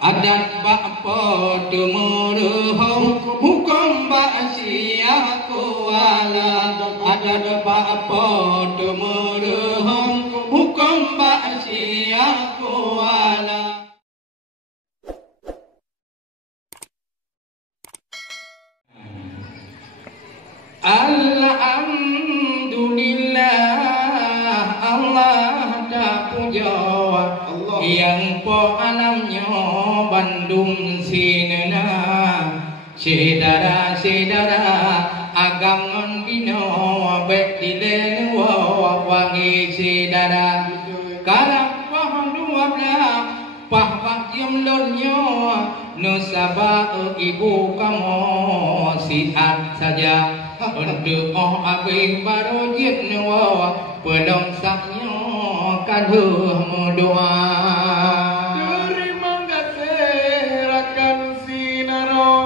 adat bapa tumurhum hukum ba'siyah kuala adat bapa tumurhum hukum ba'siyah kuala. Alhamdulillah Allah tak puja yang po alamnya Bandung sinena sedara agangon bino bet dilen wangi sedara karang pohon dua belah pah yum lornyo nusaba ibu kamu sihat saja untuk abih baru jib nyawa pelongsaknya kaduh doa. Terima kasih rakan sinaro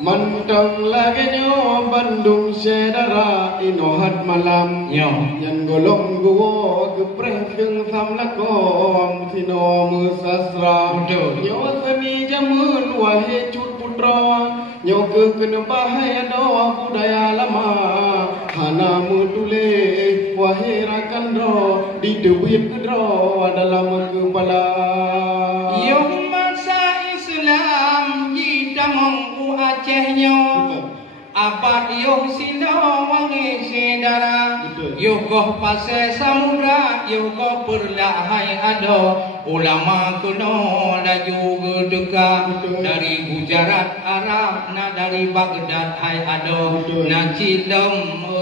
mantang lagi nyo Bandung sedara inohat malam yang golong guwo gepreh keng samlakom sino musasra nyo seni jamun wahai cut putra nyo ke kena bahaya doa budaya lama hana mutule wahai rakan ro di debit kedro dalam kepala yung masa Islam kita mengku Acehnya abad yung sino wangi sedara yugoh pase samudra yugoh perlahai ado ulama kuno laju gedeka dari Gujarat Arab na dari Baghdad hai ado na Cilem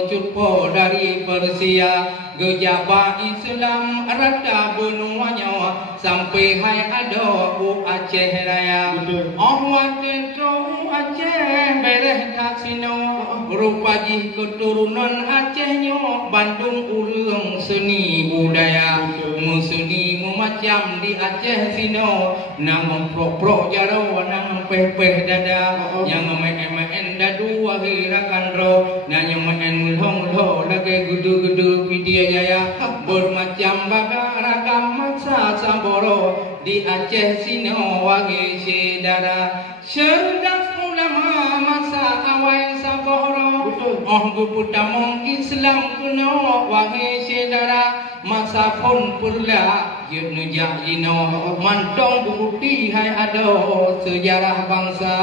Cupo dari Persia gejaba Islam rada benuanya sampai hai ado Aceh Raya awat dentro Aceh bereh tak sino rupaji keturunan Acehnya Bandung urang seni budaya museni memacam di Aceh sino nang prok jaro nang peh dada yang men dadu wahirakan ro nang yang men long lagi gudu video jaya bermacam ragam masa samboro di Aceh sino wage sedara cerdas ulama masa awal saboro gupudamong Islam kuno wage sedara masa pun pula yunu jahino mantong bukti hai ado sejarah bangsa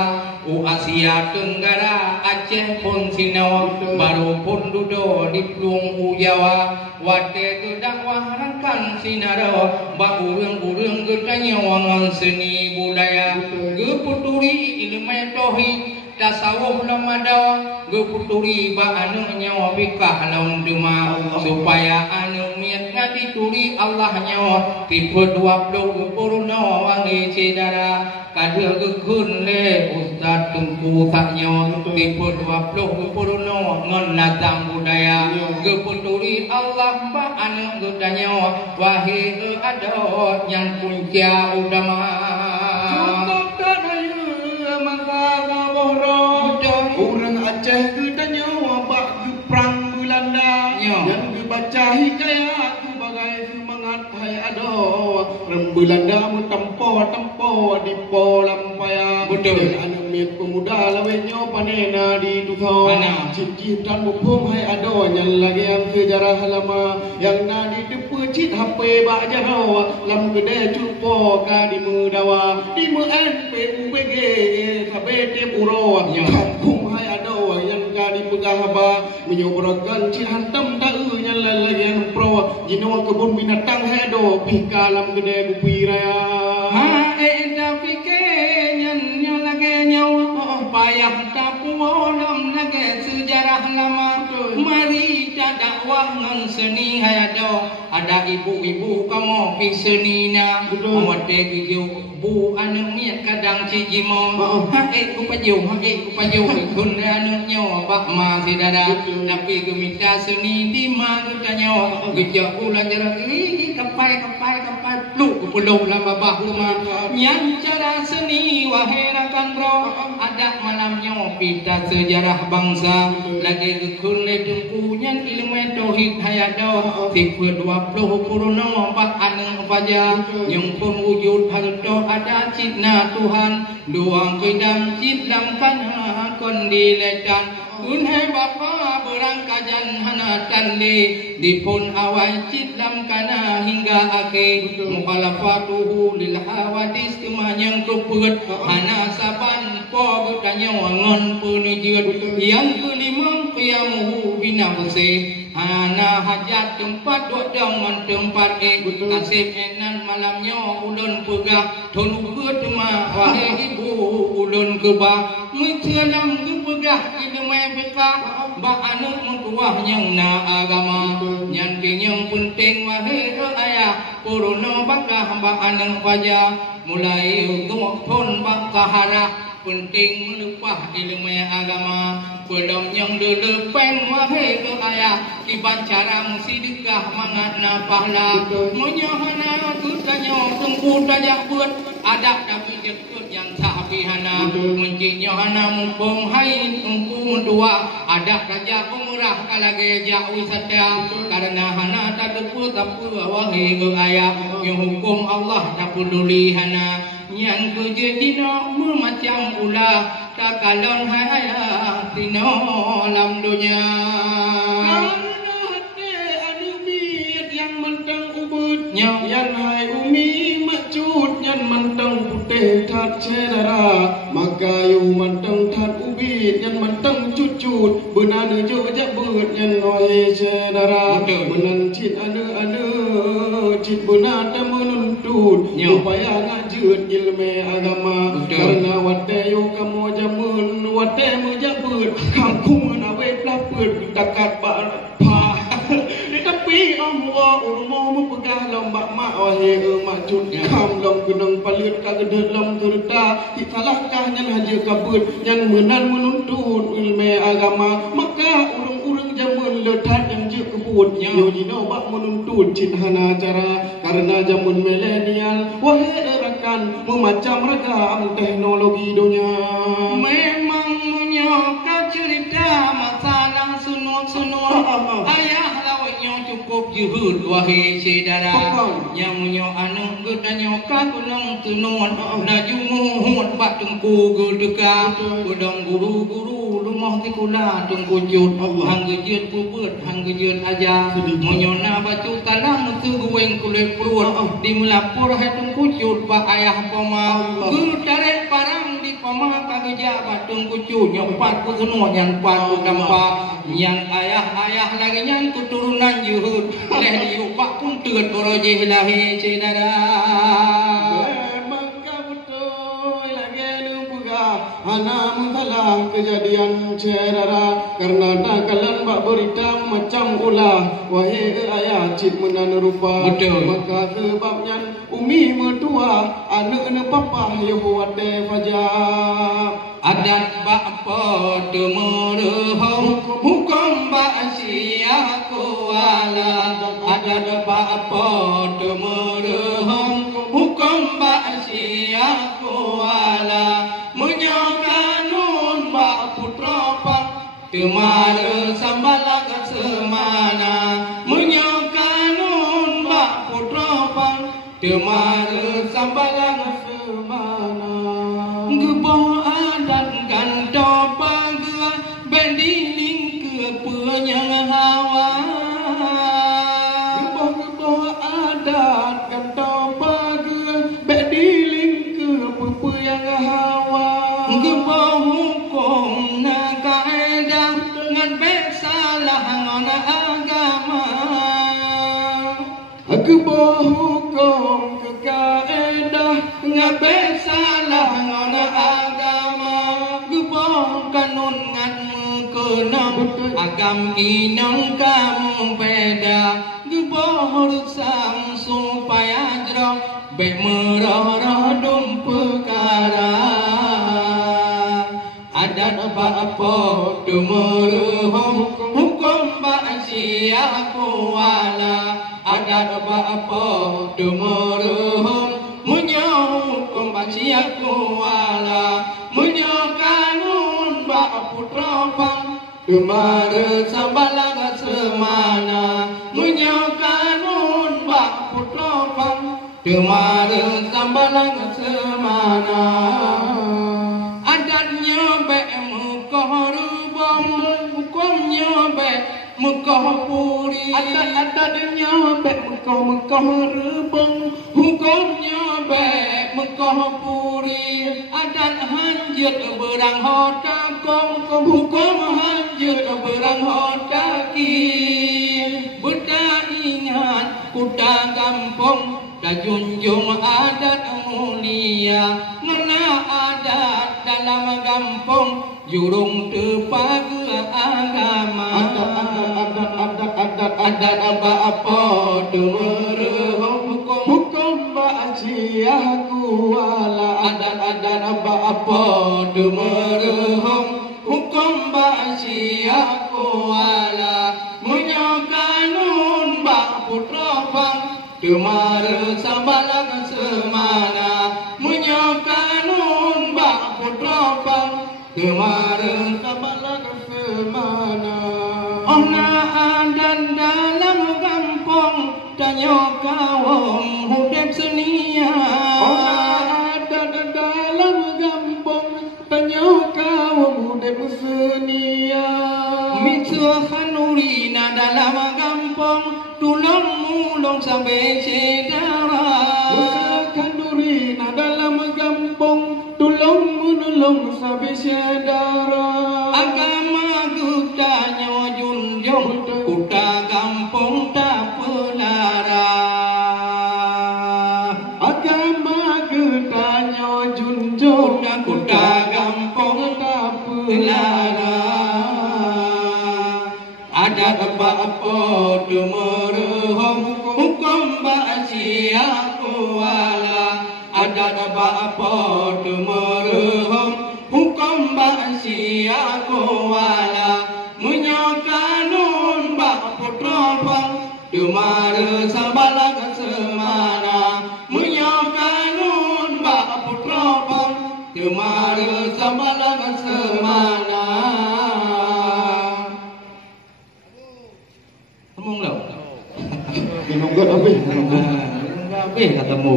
Asia Tenggara Aceh pun sino baru pun dudo di Plung Jawa wate kedakwah rangkan sinaro ba urang gedanya wangan seni budaya geputuri ilmu tauhid tasawuf lamada geputuri ba anu nyawa bikah laun dema supaya anu miat ngadituri Allah nyawa tipe 20 purna wangi sedara kada gegun le Ustaz Tengku taknya tipe 20 purna ngon nazam budaya geputuri Allah ba anu gedanya wahai ada yang punca utama orang Aceh gedanya wabak perang Belanda yang dibaca hikayat sebagai semangat hai ado Belanda tempo di polam paya anu mit pemuda lawenyo panena di tuso cicitan bupung hai ado yang lagi yang sejarah lama yang nadi depecit HP bak jaro lam gede cupo ka di mudawa di NPUBG sabe te puro kampung hai ado yang ka di pegahaba menyobrokan ci hantam tau yang lagi yang pro jino kebun binatang hai ado pika lam gede bupi raya ha enda pike nyan lagi nyawa payah tapuolam lagi sejarah lama mari dakwah ngan seni hayado ada ibu-ibu kamu pi senina awate giu bu anu miat kadang cijimo kupaju kun anu nyawa bak ma sidara tapi gemita seni di ma nyawa gejak ulah jarak kapai peluk peluk lama bahuma yang cara seni wahai rakan roh adat malamnya pita sejarah bangsa lagi kekule dengkunya ilmu tauhid hayado tipe 20 purno pak anu fajar yang pun wujud harto ada cipna Tuhan doang kedam ciplam kana kondiletan unhai bapa berangkajan hana tanli dipun awai ciplam kana hingga akhir mukhalafatuhu lil hawadis temanyang keput hana saban po bertanya wangon penijut yang kelima qiyamuhu binafsi hana hajat tempat dodong tempat nasib enan malamnya ulun pegah tonu ketema wahai ibu ulun kebah mutialam kepegah ilmu beka ba anu mengkuah yang na agama yang yang penting wahai ayah purno bakah ba anu faja mulai untuk pun bakahara penting melupa ilmu agama belum yang delepen wahai ayah kibat cara musidikah mangatna pahla menyohana kutanya tengku tajak buat ada tapi jekut yang sapihana mencinyohana mumpung hai tengku dua ada raja pemurah kalage jak wisata karena hana tak tepu wahai ayah yang hukum Allah tak peduli hana yang kejadian macam ulah tak kalon hayah tino lam dunia karena hati adu bid yang mentang ubudnya yang hai umi macut yang mentang putih tat cedera maka yu mentang tat ubid yang mentang cucut benar jo jabut yang noi cedera benar cit anu cit benar tak menuntut upaya ngajut ilmu agama karena wate yu kamu jamun wate mujabut kampung nawe pelaput dekat pa tapi Allah urmo mepegah lambak mak wahai macut kam lom gunung palut kagedet lom kereta dikalahkah nyan haja kabut yang menan menuntut ilmu agama maka urung-urung jamun letat yang je kebut yo dino bak menuntut cinhana cara karena jamun milenial wahai rakan memacam ragam teknologi dunia memang menyoka cerita masalah sunut ayah lawanya cukup juhud wahai saudara yang menyo anu gedanyoka gunung tunun najumu bak tengku gedeka udang guru-guru rumah tikula tengku jut hang gejut puput hang gejut aja menyona batu talang tu gueng kulit perut dimulapur hai tengku jut bak ayah poma guru tarik parang di poma kageja batung kucu nyopat ku sunut yang pat ku dampa yang ayah-ayah lagi yang keturunan juhud leh diupak pun teut borojeh lahi saudara maka betul lagi lupa hana menghalang kejadian saudara karena nakalan bak berita macam ulah wahai ayah cip menan rupa maka sebabnya umi mertua anak papa Yehowate fajar adat bapa temerhom hukum ba'sia kuala adat bapa temerhom hukum ba'sia kuala menyokanun bak putra pak temara sambalak semana menyokanun bak putra pak temara sambalak semana geboh adat ganto pagua bendiling ke penyang hawa geboh adat ganto pagua bendiling ke penyang hawa geboh hukum na kaedah dengan besalah ngona agama geboh hukum ke kaedah dengan besalah ngona agama geboh kanun ngan kenam agam inang kamu beda geboh rusam supaya jerok bek merah dum perkara adat apa demerhom hukum ba'sia kuala adat apa apa Dumeruhum Munyau Kumbacia kuala Munyau kanun Ba putra pang Dumare Sambalaga semana Munyau kanun Ba putra pang Dumare Sambalaga semana Adatnya Bek mukohrubong Hukumnya Bek mukohpuri Adat-adatnya Bek mukoh-mukohrubong Hukumnya Bek mukohpuri Adat hanjut berang hotakong Hukum hanjut berang hotaki Budak ingat kuda kampung dah junjung adat mulia Ngena adat dalam kampung Jurung terpaga agama Adat apa Dumeruhum Hukum Ba'asiyah kuala Adat apa Dumeruhum Hukum Ba'asiyah kuala Munyau kanun Ba putra pang Dumare Sambalaga semana Munyau kanun Ba putra pang Dumare Sambalaga semana Ona adan dalam kampung Tanya kawam hudep senia Ona adan dalam kampung Tanya kawam hudep senia Mitsuh hanurina dalam kampung Tulung mulung sampai sedara Usahakan durina dalam kampung Tulung mulung sampai sedara Agama gudanya junjung Kuda kampung tak pelara Agama gudanya junjung Kuda kampung tak pelara Adat apa Dumeruhum Hukum Ba'asiyah kuala Adat apa Dumeruhum Hukum Ba'asiyah kuala Munyau kanun Ba putra pang Dumare Sambalaga semana Munyau kanun Ba putra pang Dumare Sambalaga semana Menunggu habis ketemu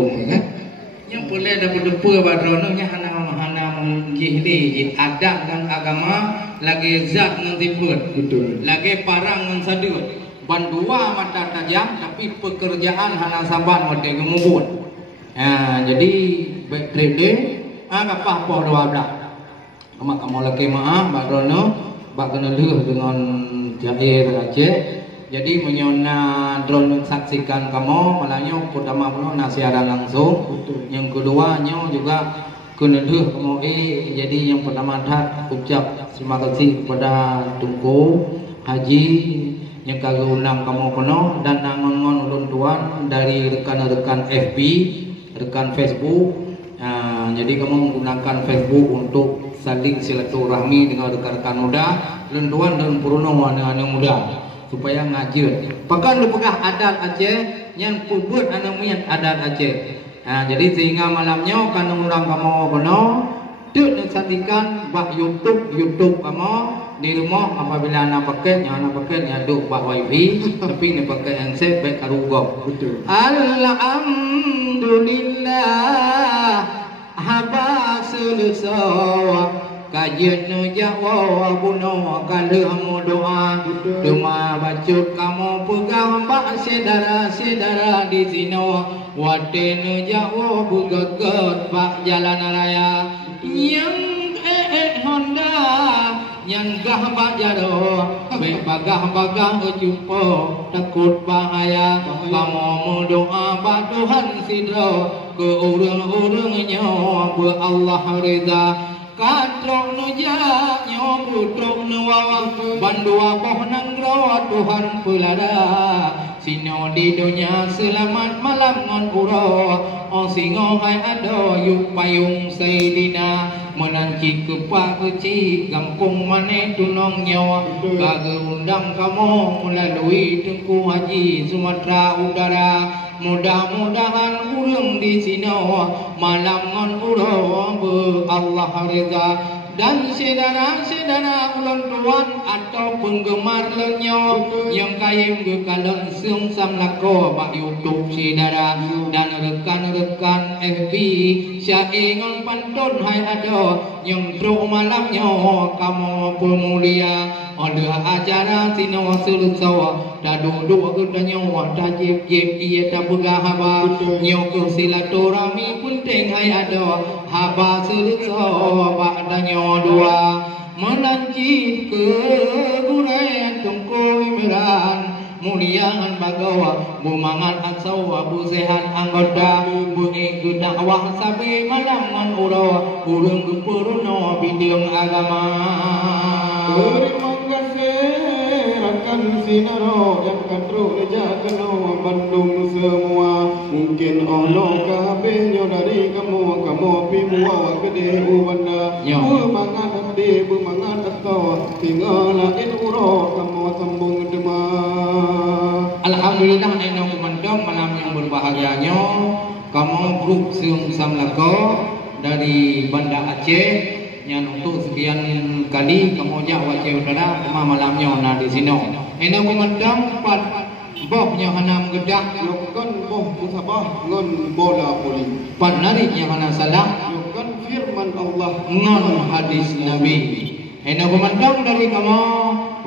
yang boleh dapat depa badrono nya hana jihdi adat dan agama lagi zat nang tiput betul lagi parang nang sadut bandua mata tajam tapi pekerjaan hana saban wate gemubut jadi baik trading apa dua belah kamu lagi maaf badrono bak kena leuh dengan jair Aceh. Jadi menyona drone saksikan kamu malahnya pertama penuh nasihat langsung. Betul. Yang keduanya juga kena kamu jadi yang pertama dah ucap terima kasih kepada Tunku Haji yang kagak undang kamu penuh dan nangon ulun tuan dari rekan-rekan FB, rekan Facebook. Jadi kamu menggunakan Facebook untuk saling silaturahmi dengan rekan-rekan muda, ulun tuan dan puruno anak-anak muda. Supaya ngajar. Pakan lu pegah adat Aceh yang pubut anamian adat Aceh. Jadi sehingga malamnya kan orang kamu kono duk saksikan bak YouTube kamu di rumah apabila anak pakai duk bak wifi tapi ni pakai handset baik karugok. Betul. Alhamdulillah haba selesai kajian Jawa buno kalau doa cuma bacut kamu pegang bak sedara di sini waten Jawa bugagot bak jalan raya yang Honda yang gah bak jaro bagah jumpa takut bahaya kamu doa bak Tuhan sidro ke urang-urangnya bu Allah rida katrok nuja nyobutrok nuwa bandua pohon gro Tuhan pelada sino di dunia selamat malam ngon uro o singo hai ado yuk payung saidina menanci kepak keci kampung mane tunong nyawa kage undang kamu melalui Tengku Haji Sumatera Utara Mudah-mudahan urang di sini malam ngan urang be Allah reza. Dan saudara-saudara ulang tuan atau penggemar lenyo yang kayem ke kalang seung sam lako bak YouTube saudara dan rekan-rekan FB syaingon pantun hai ada yang tro malamnya kamu pemulia ada acara sino selesai dah duduk ke danyo dah jep-jep dia tak bergahaba nyo ke silaturahmi penting hai ada haba selesai bak danyo dua melanjut ke gurai tungkoi meran muliaan bagawa bumangan asau abu sehat anggota bu ikut dakwah sampai malam ngan uro urang kepuruno bidang agama. Terima kasih rakan sinaro yang katru reja keno Bandung semua. Mungkin Allah kabehnya dari kamu pi muawa gede ubanda. Bumangan hati bumangan atau tinggalin uro kamu sambung demam. Alhamdulillah enong kumandang malam yang berbahagianya kamu grup Seung Sam Lako dari Banda Aceh yang untuk sekian kali kamu jak wajah udara kema malamnya na di sini. Enong kumandang pat bohnya hanam gedak yokan boh musabah ngon bola poli. Pat narik yang hana salah yokan firman Allah ngon hadis Nabi. Enong kumandang dari kamu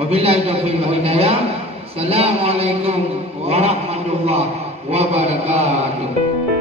wabillahi taufiq wal hidayah. Assalamualaikum warahmatullahi wabarakatuh.